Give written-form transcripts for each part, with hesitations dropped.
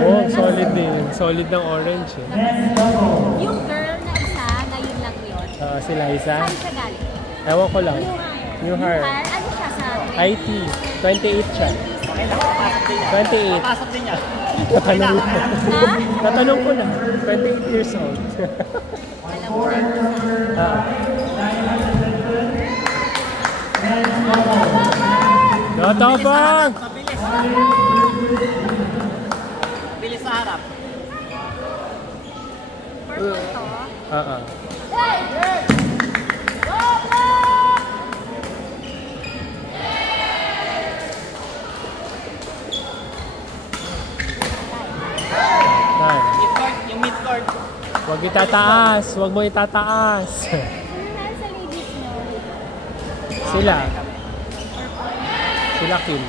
Oo, solid din. Solid ng orange eh. Yung girl na isa, ngayon lang yun. Si Liza. Saan siya galing? Ewan ko lang. New Heart. Ano siya sa IT. 28 siya. 28. Papasok din niya. Natanong ko. Ha? Natanong ko na. 28 years old. Alam mo na. Natapang! Mabilis. Mabilis sa harap. Purple to. Mid-court, yung mid-court. Huwag itataas. Huwag mo itataas. Ano nasa ladies nyo? Sila. Sila Kim.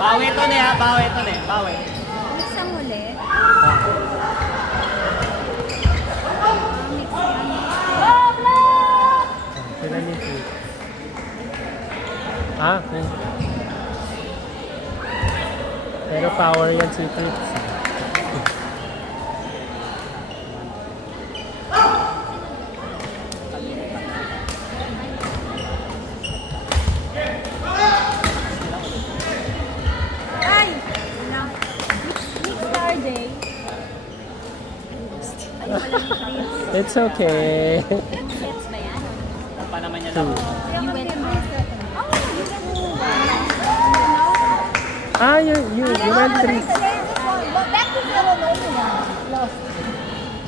Bawi ito na ha, bawi ito na. Bawi. Mix ang uli. Mix Sila ni Kim. Okay. Pero power yan si Fritz. Ay! Mix RJ. Ay, wala ni Chris. It's okay. Gets ba yan? Pa naman niya Two. lang. You went mo. Oh, you went mo. You went three. Back to zero, no, you lost.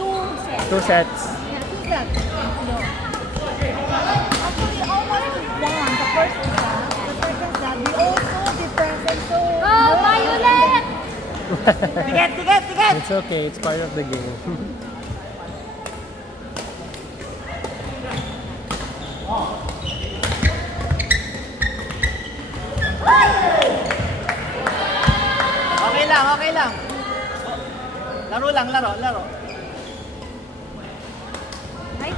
Two sets. 2 sets. Yeah, 2 sets. No. Actually, almost won the first set. The second set, we also different. So, oh, Violet! Tiket, tiket, tiket! It's okay. It's part of the game. Okay lang, okay lang. Laro lang, laro, laro. Ay,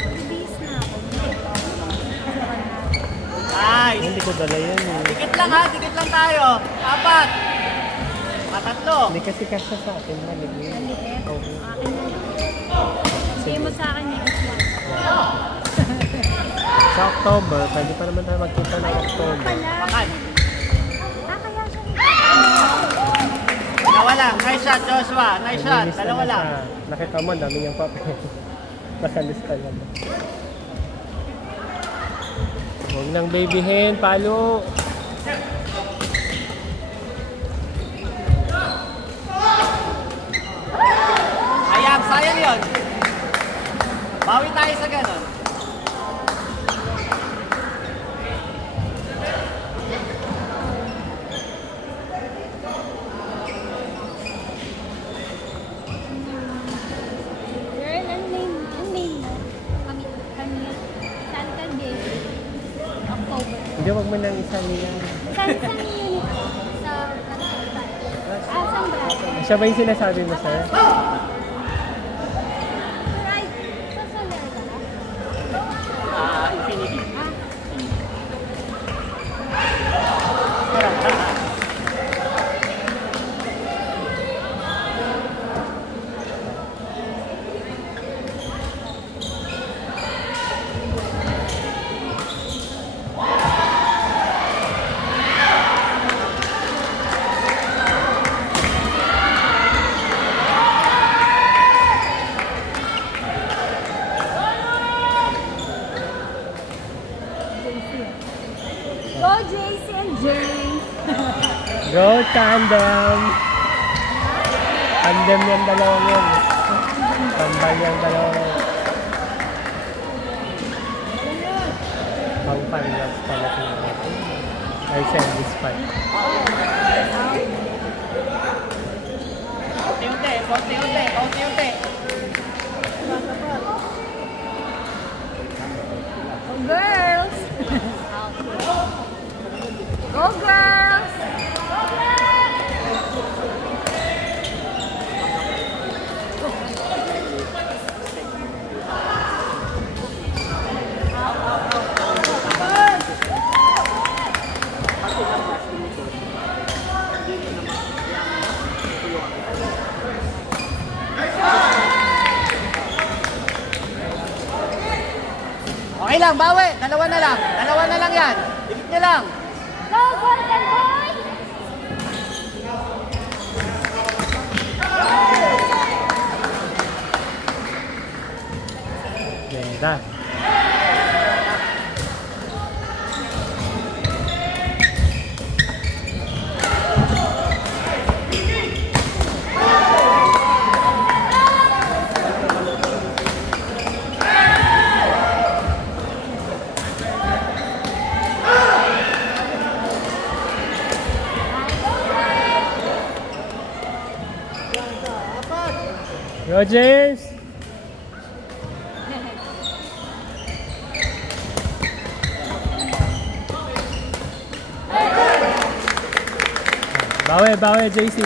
release na ako. Nice! Hindi ko dala yan eh. Dikit lang ha, dikit lang tayo. 4. Matatlo. Hindi kasi kasya sa akin malig. Maliit. Okay. Akin na. Sige mo sa akin yung isla. Sa October, pwede pa naman tayo magkita ng October. Pala. Pakan. Kaya siya. Dalawa lang. Nice shot, Joshua. Nice shot. Nilista Dalawa na lang. siya. Nakita mo, dami niyang papel. Nakalista lang. Huwag nang babyhin, palo. Sayang, sayang yun. Bawi tayo sa ganon. Girl, ang name mo? Kami. Saan ka din? October. Hindi, huwag mo nang isa niya. Saan unit ko? Sa saan braso? Siya ba yung sinasabi mo, sir? Right. Sa solar ka? Infinity. Go, JC and James. Go, tandem! Tandem yung dalawang yun. Tambal yung dalawang yun. Pang finals pala sila. Ay, service pa. Konti-unti, konti-unti, konti-unti. Go, girls. Go, girls. Okay lang, bawi. Dalawa na lang. Dalawa na lang yan. Dikit nyo lang. Go, Golden Boy! Ganda. Go, James! Bawi, bawi, JC.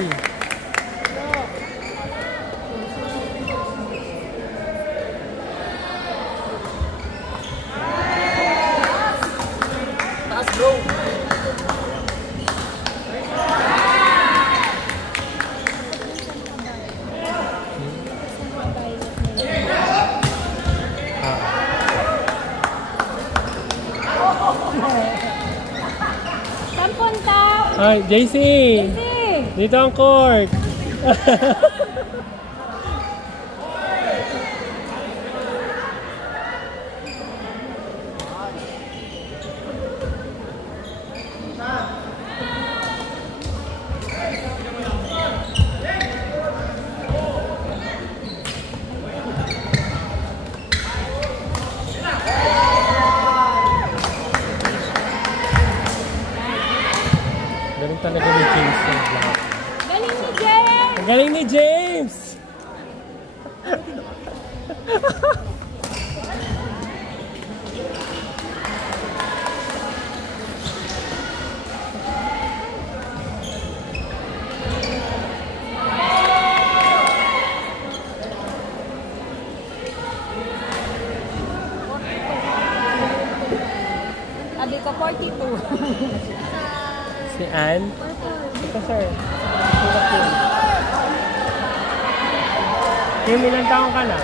Taas, bro. Saan punta? Ay, JC! Dito ang court! Galing talaga ni James. Galing ni James! Ang galing ni James! Sabi ko 42. Si Ann? Ito, sir. Kim, ilang taong ka na?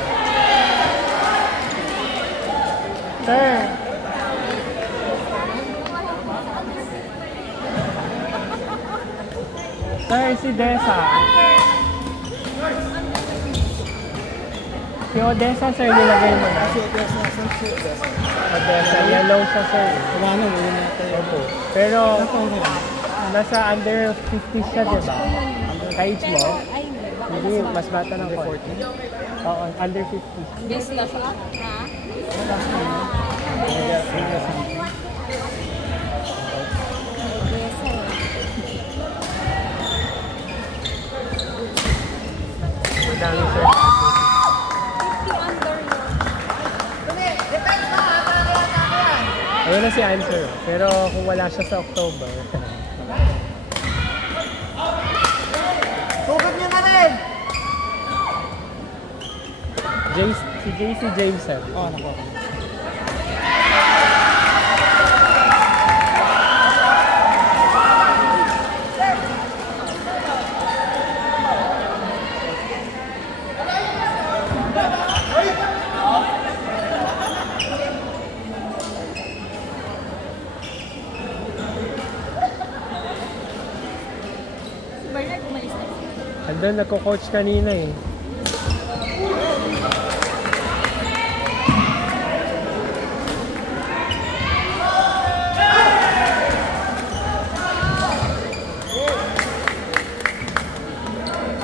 Sir. Sir, si Dessa. Si Odessa, sir, nilagay mo na. Si Odessa, Odessa, yellow siya, sir. Wala na, wala na tayo. Opo. Pero, nasa under 50 siya, di ba? Ka-age mo? Ay, Hindi, mas bata ng 40. Oo, under 50. yes ka siya. Ha? Yes, sir. Madami, sir. 50 under yun. Ayun na si answer. Pero kung wala siya sa October, Tugot nyo na rin. si JC Jameson. Oo, nako. Si Bernard umalis na. Andun, nagko-coach kanina eh.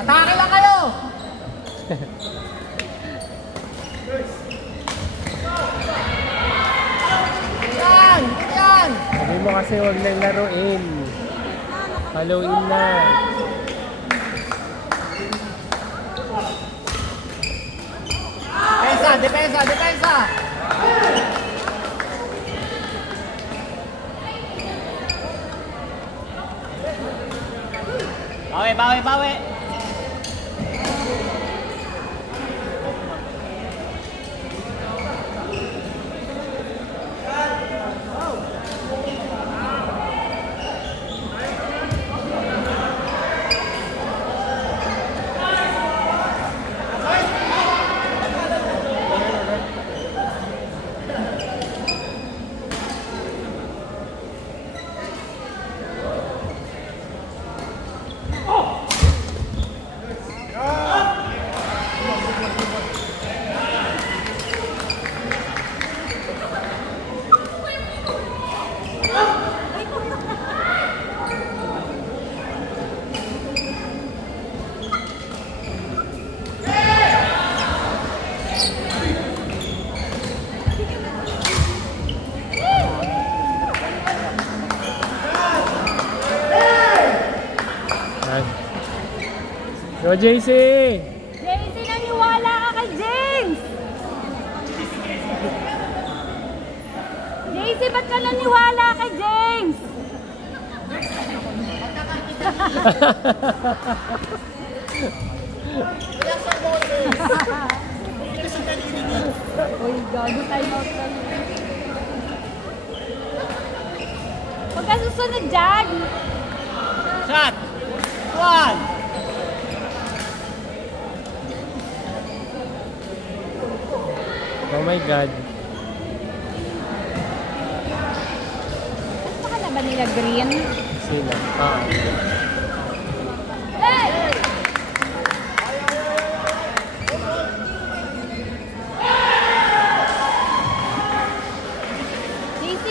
Atake lang kayo! Yan! Yan! Sabi mo kasi huwag nang laruin. Halloween na. Depensa! Depensa! Depensa! Bawi! Bawi! Bawi! JC! JC, naniwala ka kay James! JC, ba't ka naniwala kay James? Uy, gago, time out lang. Huwag ka susunod dyan. Shot! One! Oh my God. Baka na ba nila green? Sila. Ah. Hey! JC!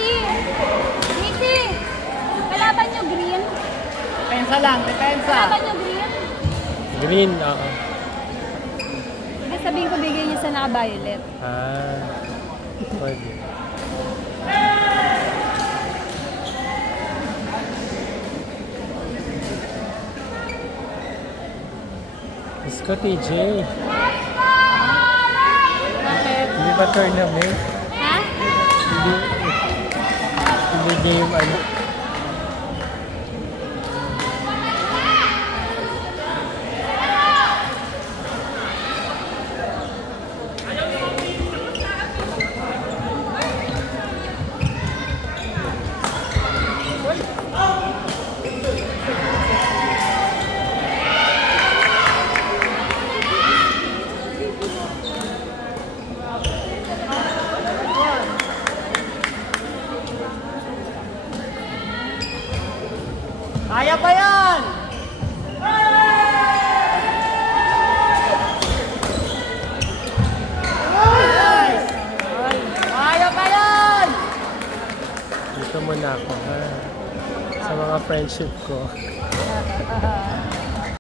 JC! Kalaban nyo green? Depensa lang, depensa. Kalaban nyo green? Green, oo. Hindi sabihin ko bigay niya sa naka-violet. Ah. Pwede. Let's go, TJ. Bakit? Hindi ba tournament? Ha? Hindi game, ano? Kaya pa yan! Kaya pa yan! Dito muna ako, ha? Sa mga friendship ko.